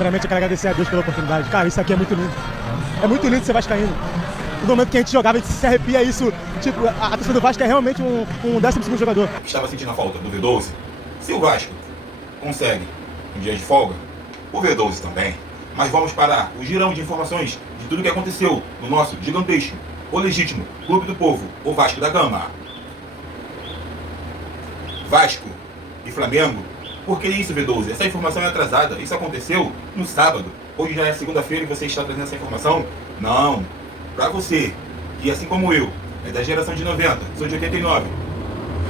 Primeiramente, eu quero agradecer a Deus pela oportunidade. Cara, isso aqui é muito lindo. É muito lindo ser vascaíno. No momento que a gente jogava, a gente se arrepia isso. Tipo, a torcida do Vasco é realmente um 12º jogador. Estava sentindo a falta do V12. Se o Vasco consegue um dia de folga, o V12 também. Mas vamos para o girão de informações de tudo que aconteceu no nosso gigantesco, o legítimo Clube do Povo, o Vasco da Gama. Vasco e Flamengo. Por que isso, V12? Essa informação é atrasada. Isso aconteceu no sábado. Hoje já é segunda-feira e você está trazendo essa informação? Não. Para você, que assim como eu, é da geração de 90, sou de 89,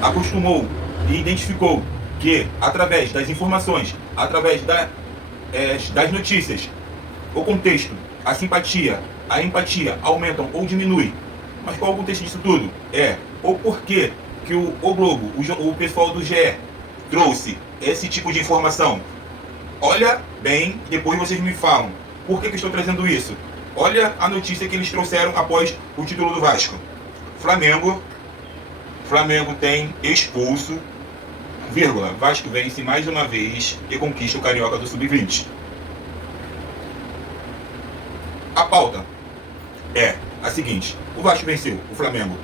acostumou e identificou que através das informações, através das notícias, o contexto, a simpatia, a empatia aumentam ou diminuem. Mas qual é o contexto disso tudo? É o porquê que o Globo, o pessoal do GE, trouxe esse tipo de informação. Olha bem, depois vocês me falam. Por que eu estou trazendo isso? Olha a notícia que eles trouxeram após o título do Vasco. Flamengo tem expulso, vírgula, Vasco vence mais uma vez e conquista o Carioca do Sub-20. A pauta é a seguinte: o Vasco venceu o Flamengo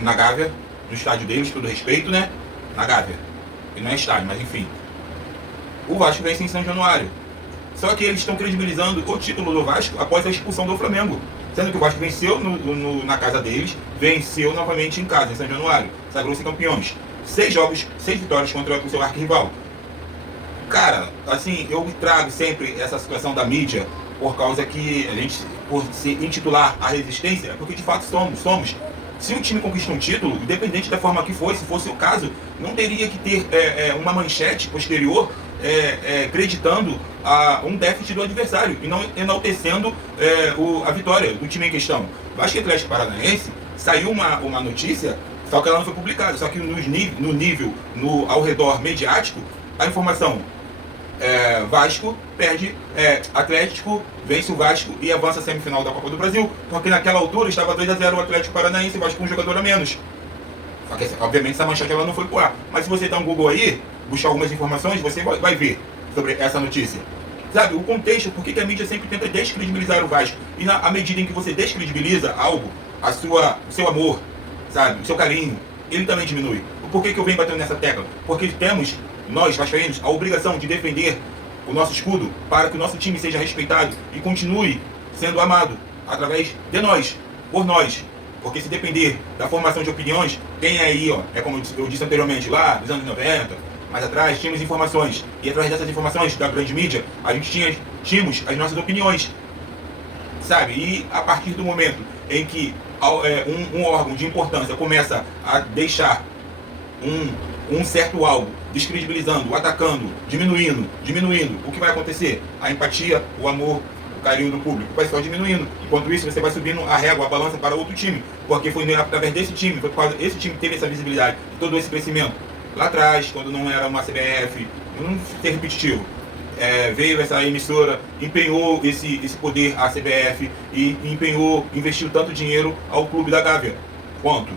na Gávea, no estádio deles, todo respeito, né? Na Gávea. E não é estádio, mas enfim. O Vasco vence em São Januário. Só que eles estão credibilizando o título do Vasco após a expulsão do Flamengo. Sendo que o Vasco venceu na casa deles, venceu novamente em casa, em São Januário. Sagrou-se campeões. 6 jogos, 6 vitórias contra o seu arquirrival. Cara, assim, eu trago sempre essa situação da mídia por causa que a gente, por se intitular a resistência, porque de fato somos. Se um time conquista um título, independente da forma que for, se fosse o caso, não teria que ter uma manchete posterior acreditando a um déficit do adversário e não enaltecendo a vitória do time em questão. Vasco e Atlético Paranaense, saiu uma notícia, só que ela não foi publicada, só que no nível, ao redor mediático, a informação: Vasco perde, Atlético vence o Vasco e avança a semifinal da Copa do Brasil, porque naquela altura estava 2-0 o Atlético Paranaense e o Vasco com um jogador a menos. Só que, obviamente, essa manchete ela não foi pro ar. Mas se você dá um Google aí, buscar algumas informações, você vai ver sobre essa notícia. Sabe, o contexto, por que a mídia sempre tenta descredibilizar o Vasco? E à medida em que você descredibiliza algo, o seu amor, sabe, o seu carinho, ele também diminui. Por que eu venho batendo nessa tecla? Porque temos, nós, vascaínos, a obrigação de defender o nosso escudo para que o nosso time seja respeitado e continue sendo amado através de nós, por nós. Porque se depender da formação de opiniões, tem aí, como eu disse anteriormente, lá dos anos 90, mais atrás, tínhamos informações. E através dessas informações da grande mídia, a gente tínhamos as nossas opiniões. Sabe? E a partir do momento em que um órgão de importância começa a deixar um certo algo descredibilizando, atacando, diminuindo, o que vai acontecer? A empatia, o amor, o carinho do público vai só diminuindo. Enquanto isso, você vai subindo a régua, a balança para outro time, porque foi através desse time, foi por causa desse time que teve essa visibilidade, todo esse crescimento. Lá atrás, quando não era uma CBF, não ser repetitivo, veio essa emissora, empenhou esse poder à CBF e investiu tanto dinheiro ao Clube da Gávea. Quanto?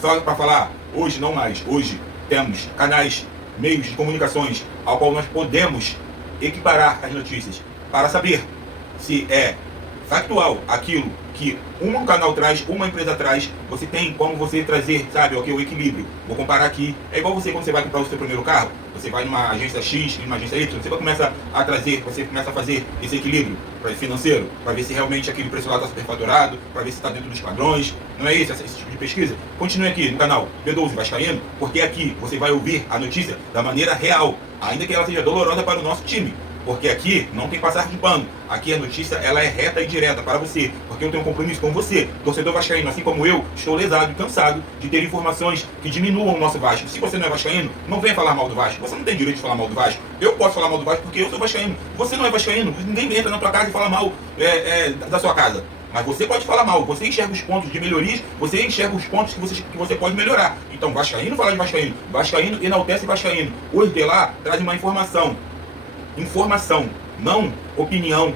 Só para falar, hoje não mais, hoje temos canais, meios de comunicações ao qual nós podemos equiparar as notícias para saber se é factual aquilo que um canal traz, uma empresa traz. Você tem como você trazer, sabe, o equilíbrio. Vou comparar aqui, é igual você quando você vai comprar o seu primeiro carro, você vai numa agência X e numa agência Y, você começa a trazer, você começa a fazer esse equilíbrio financeiro, para ver se realmente aquele preço lá está superfaturado, para ver se está dentro dos padrões. Não é isso, esse tipo de pesquisa? Continue aqui no canal V12 Vascaíno, porque aqui você vai ouvir a notícia da maneira real, ainda que ela seja dolorosa para o nosso time. Porque aqui não tem passar de pano. Aqui a notícia ela é reta e direta para você. Porque eu tenho um compromisso com você, torcedor vascaíno, assim como eu, estou lesado e cansado de ter informações que diminuam o nosso Vasco. Se você não é vascaíno, não venha falar mal do Vasco. Você não tem direito de falar mal do Vasco. Eu posso falar mal do Vasco porque eu sou vascaíno. Você não é vascaíno. Ninguém entra na tua casa e fala mal da sua casa. Mas você pode falar mal, você enxerga os pontos de melhorias, você enxerga os pontos que você pode melhorar. Então, vascaíno fala de vascaíno. Vascaíno enaltece vascaíno. Hoje de lá traz uma informação, não opinião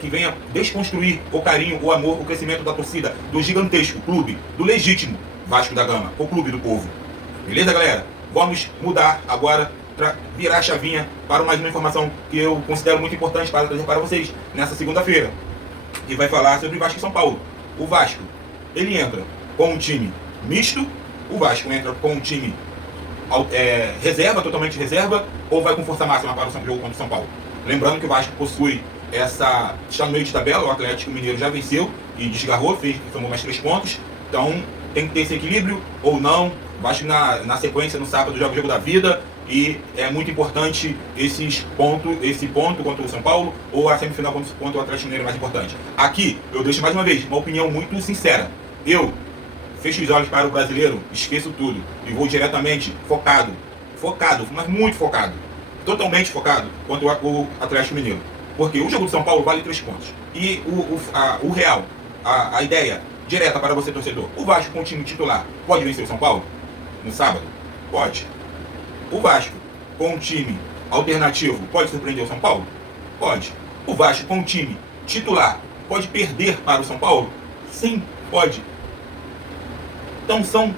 que venha desconstruir o carinho, o amor, o crescimento da torcida do gigantesco clube, do legítimo Vasco da Gama, o clube do povo. Beleza, galera? Vamos mudar agora virar a chavinha para mais uma informação que eu considero muito importante para trazer para vocês nessa segunda-feira, que vai falar sobre o Vasco e São Paulo. O Vasco, ele entra com um time misto, o Vasco entra com um time reserva, totalmente reserva, ou vai com força máxima para o jogo contra o São Paulo. Lembrando que o Vasco possui está no meio de tabela, o Atlético Mineiro já venceu e desgarrou, tomou mais 3 pontos, então tem que ter esse equilíbrio ou não. O Vasco na sequência no sábado joga o jogo da vida e é muito importante esse ponto contra o São Paulo, ou a semifinal contra o Atlético Mineiro é mais importante. Aqui eu deixo mais uma vez uma opinião muito sincera. Eu fecho os olhos para o brasileiro, esqueço tudo e vou diretamente focado, mas muito focado, totalmente focado contra o Atlético Mineiro. Porque o jogo do São Paulo vale 3 pontos. E o real, a ideia direta para você, torcedor, o Vasco com o time titular pode vencer o São Paulo no sábado? Pode. O Vasco com um time alternativo pode surpreender o São Paulo? Pode. O Vasco com um time titular pode perder para o São Paulo? Sim, pode. Então são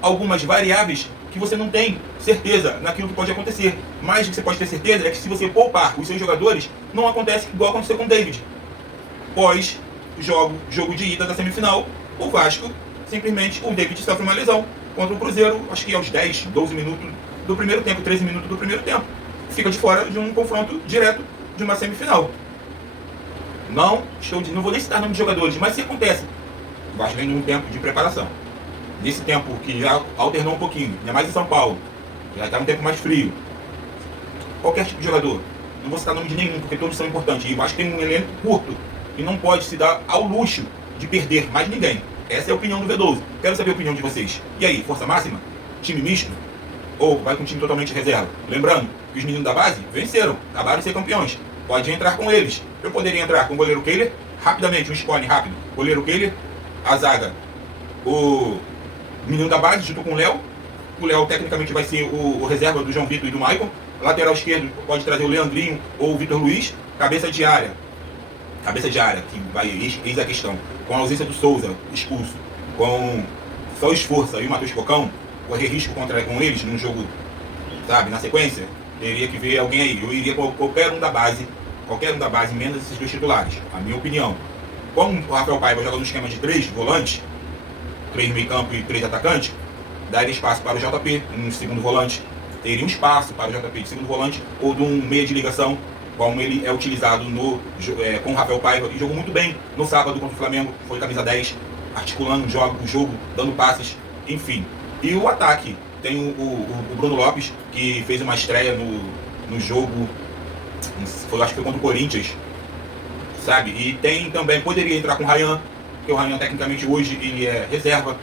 algumas variáveis que você não tem certeza naquilo que pode acontecer. Mas o que você pode ter certeza é que se você poupar os seus jogadores, não acontece igual aconteceu com o David. Pós jogo de ida da semifinal, o Vasco, simplesmente, o David sofre uma lesão contra o Cruzeiro, acho que aos 10, 12 minutos do primeiro tempo, 13 minutos do primeiro tempo. Fica de fora de um confronto direto de uma semifinal. Não vou nem citar nome de jogadores, mas se acontece, o Vasco vem de um tempo de preparação. Nesse tempo que já alternou um pouquinho, ainda mais em São Paulo, já está um tempo mais frio. Qualquer tipo de jogador, não vou citar nome de nenhum, porque todos são importantes. E eu acho que tem um elenco curto e não pode se dar ao luxo de perder mais ninguém. Essa é a opinião do V12. Quero saber a opinião de vocês. E aí, força máxima? Time misto? Ou vai com um time totalmente reserva? Lembrando que os meninos da base venceram, acabaram de ser campeões. Pode entrar com eles. Eu poderia entrar com o goleiro Kehler, rapidamente, um spawn rápido. Goleiro Kehler, a zaga, o menino da base junto com o Léo. O Léo tecnicamente vai ser o reserva do João Vitor e do Maicon. Lateral esquerdo pode trazer o Leandrinho ou o Vitor Luiz. Cabeça de área, que vai, eis a questão. Com a ausência do Souza, expulso, com só o Esforça e o Matheus Cocão, correr risco com eles num jogo, sabe, na sequência, teria que ver alguém aí. Eu iria com qualquer um da base, menos esses 2 titulares, a minha opinião. Como o Rafael Paiva joga no esquema de 3 volantes, 3 meio campo e 3 atacantes, daria espaço para o JP, um segundo volante, teria um espaço para o JP de segundo volante, ou de um meia de ligação, como ele é utilizado com o Rafael Paiva, e jogou muito bem no sábado contra o Flamengo, foi camisa 10, articulando o jogo, dando passes, enfim. E o ataque, tem o Bruno Lopes, que fez uma estreia no jogo, acho que foi contra o Corinthians, sabe? E tem também, poderia entrar com o Ryan, porque o Ryan tecnicamente hoje ele é reserva.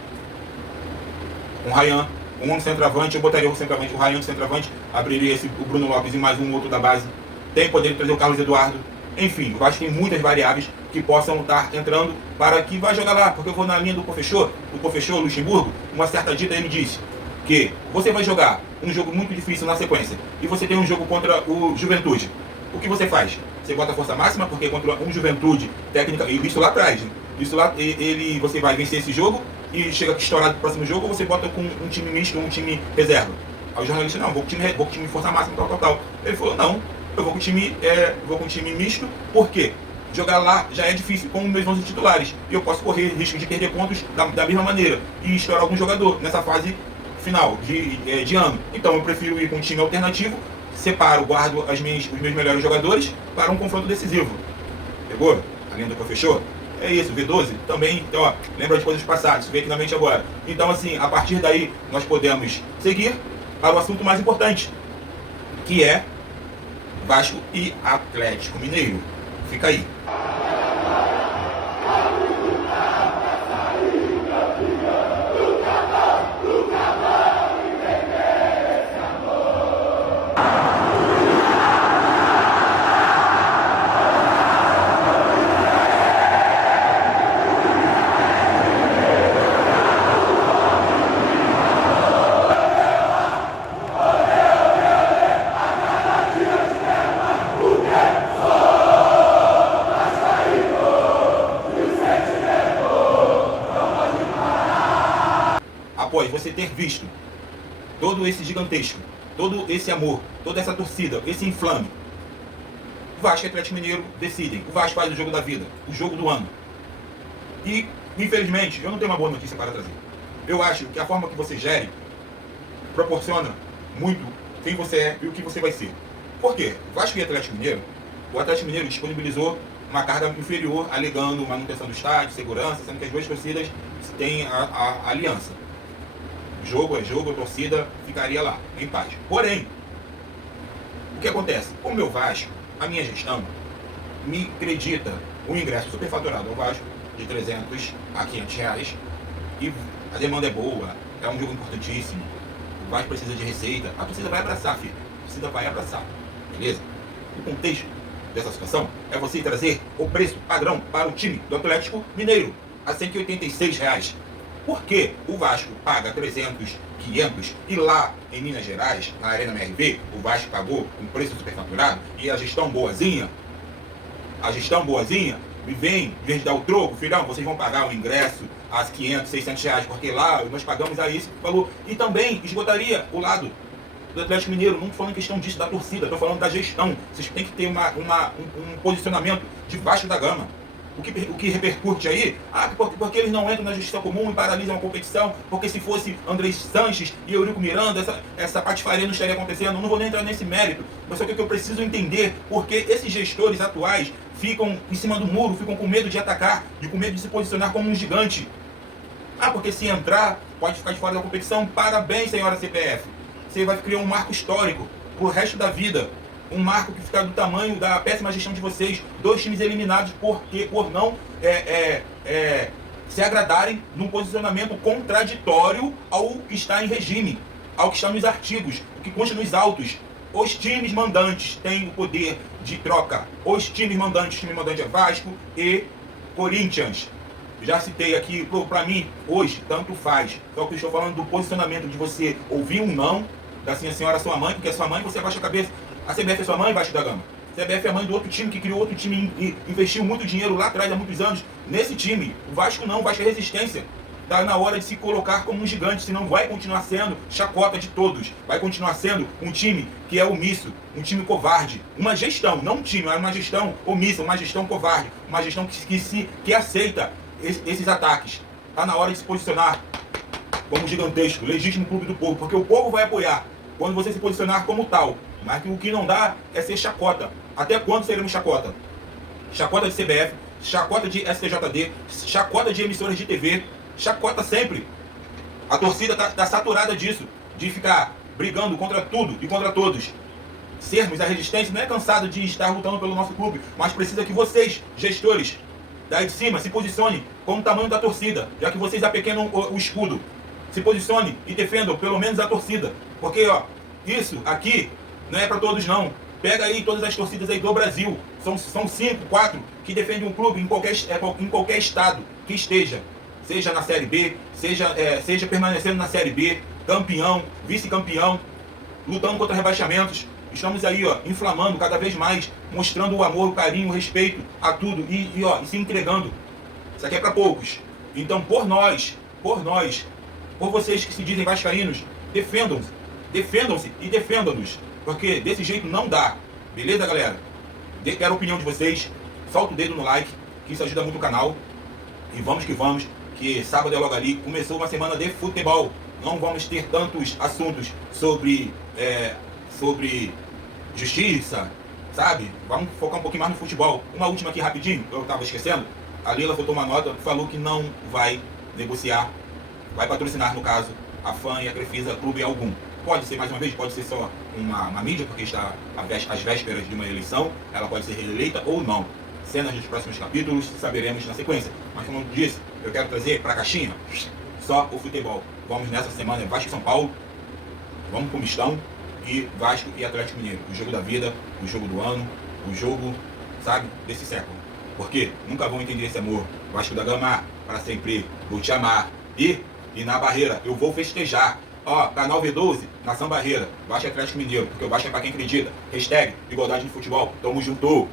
Com o Ryan, um centroavante, eu botaria o Ryan de centroavante, abriria o Bruno Lopes e mais um outro da base. Tem poder trazer o Carlos Eduardo. Enfim, eu acho que tem muitas variáveis que possam estar entrando para que vai jogar lá. Porque eu vou na linha do professor Luxemburgo, uma certa dita ele me disse que você vai jogar um jogo muito difícil na sequência e você tem um jogo contra o Juventude. O que você faz? Você bota a força máxima, porque contra um Juventude técnica, e isso lá atrás, você vai vencer esse jogo e chega estourado pro próximo jogo, ou você bota com um time misto ou um time reserva. Aí o jornalista, não, vou com o time força máxima, tal. Ele falou, não, eu vou com o time misto, por quê? Jogar lá já é difícil com os meus 11 titulares. E eu posso correr risco de perder pontos da mesma maneira e estourar algum jogador nessa fase final de ano. Então eu prefiro ir com um time alternativo, separo, guardo os meus melhores jogadores para um confronto decisivo. Pegou? A lenda que fechou? É isso, V12 também, então, ó, lembra de coisas passadas, veio aqui na mente agora. Então assim, a partir daí nós podemos seguir para o assunto mais importante, que é Vasco e Atlético Mineiro. Fica aí. Após você ter visto todo esse gigantesco todo esse amor, toda essa torcida, esse inflame. O Vasco e o Atlético Mineiro decidem. O Vasco faz o jogo da vida, o jogo do ano. E, infelizmente, eu não tenho uma boa notícia para trazer. Eu acho que a forma que você gere proporciona muito quem você é e o que você vai ser. Por quê? O Vasco e o Atlético Mineiro disponibilizou uma carga inferior, alegando manutenção do estádio, segurança, sendo que as duas torcidas têm a aliança. Jogo é jogo, a torcida ficaria lá, em paz. Porém, o que acontece? O meu Vasco, a minha gestão, me acredita um ingresso superfaturado ao Vasco de 300 a 500 reais e a demanda é boa, é um jogo importantíssimo, o Vasco precisa de receita, a torcida vai abraçar, filho, a torcida vai abraçar, beleza? O contexto dessa situação é você trazer o preço padrão para o time do Atlético Mineiro a R$ 186 reais. Por que o Vasco paga 300, 500 e lá em Minas Gerais, na Arena MRV, o Vasco pagou um preço superfaturado e a gestão boazinha me vem, em vez de dar o troco, filhão, vocês vão pagar o ingresso a 500, 600 reais, porque lá nós pagamos a esse valor. E também esgotaria o lado do Atlético Mineiro. Não estou falando em questão disso da torcida, estou falando da gestão. Vocês têm que ter um posicionamento de baixo da gama. O que repercute aí, porque eles não entram na justiça comum e paralisam a competição, porque se fosse André Sanches e Eurico Miranda, essa patifaria não estaria acontecendo. Eu não vou nem entrar nesse mérito, mas só que eu preciso entender porque esses gestores atuais ficam em cima do muro, ficam com medo de atacar e com medo de se posicionar como um gigante. Porque se entrar, pode ficar de fora da competição. Parabéns, senhora CPF. Você vai criar um marco histórico pro resto da vida. Um marco que fica do tamanho da péssima gestão de vocês. 2 times eliminados por não se agradarem num posicionamento contraditório ao que está em regime, ao que está nos artigos, o que consta nos autos. Os times mandantes têm o poder de troca. Os times mandantes, o time mandante é Vasco e Corinthians. Já citei aqui, para mim, hoje, tanto faz. Só que eu estou falando do posicionamento de você ouvir um não da senhora sua mãe, porque a sua mãe você abaixa a cabeça. A CBF é sua mãe, Vasco da Gama. A CBF é a mãe do outro time que criou outro time e investiu muito dinheiro lá atrás, há muitos anos, nesse time. O Vasco não, o Vasco é resistência. Está na hora de se colocar como um gigante, senão vai continuar sendo chacota de todos. Vai continuar sendo um time que é omisso, um time covarde. Uma gestão, não um time, mas uma gestão omissa, uma gestão covarde. Uma gestão que aceita esses ataques. Está na hora de se posicionar como gigantesco, legítimo clube do povo, porque o povo vai apoiar quando você se posicionar como tal. Mas o que não dá é ser chacota. Até quando seremos chacota? Chacota de CBF, chacota de STJD, chacota de emissoras de TV, chacota sempre. A torcida tá saturada disso, de ficar brigando contra tudo e contra todos. Sermos a resistência não é cansado de estar lutando pelo nosso clube, mas precisa que vocês, gestores, daí de cima, se posicionem com o tamanho da torcida, já que vocês apequenam o escudo. Se posicione e defendam pelo menos a torcida. Porque, isso aqui não é para todos não. Pega aí todas as torcidas aí do Brasil. São 5, 4 que defendem um clube em qualquer estado que esteja. Seja na Série B, seja permanecendo na Série B, campeão, vice-campeão, lutando contra rebaixamentos. Estamos aí, inflamando cada vez mais, mostrando o amor, o carinho, o respeito a tudo e se entregando. Isso aqui é para poucos. Então, por nós, por vocês que se dizem vascaínos, defendam-se e defendam-nos, porque desse jeito não dá. Beleza, galera? Quero a opinião de vocês. Solta o dedo no like, que isso ajuda muito o canal. E vamos, que sábado é logo ali. Começou uma semana de futebol. Não vamos ter tantos assuntos sobre justiça, sabe? Vamos focar um pouquinho mais no futebol. Uma última aqui rapidinho, eu estava esquecendo. A Leila soltou uma nota, falou que não vai negociar, vai patrocinar, no caso, a FAM e a Crefisa clube algum. Pode ser, mais uma vez, pode ser só uma mídia, porque está às vésperas de uma eleição, ela pode ser reeleita ou não. Cenas dos próximos capítulos, saberemos na sequência. Mas como eu disse, eu quero trazer para a caixinha só o futebol. Vamos nessa semana, é Vasco e São Paulo, vamos pro mistão, e Vasco e Atlético Mineiro. O jogo da vida, o jogo do ano, o jogo, sabe, desse século. Porque nunca vão entender esse amor. Vasco da Gama, para sempre, vou te amar. E na Barreira, eu vou festejar. Canal V12, Nação Barreira, Vasco e Atlético Mineiro, porque o Vasco é para quem acredita. Hashtag Igualdade no Futebol, tamo junto.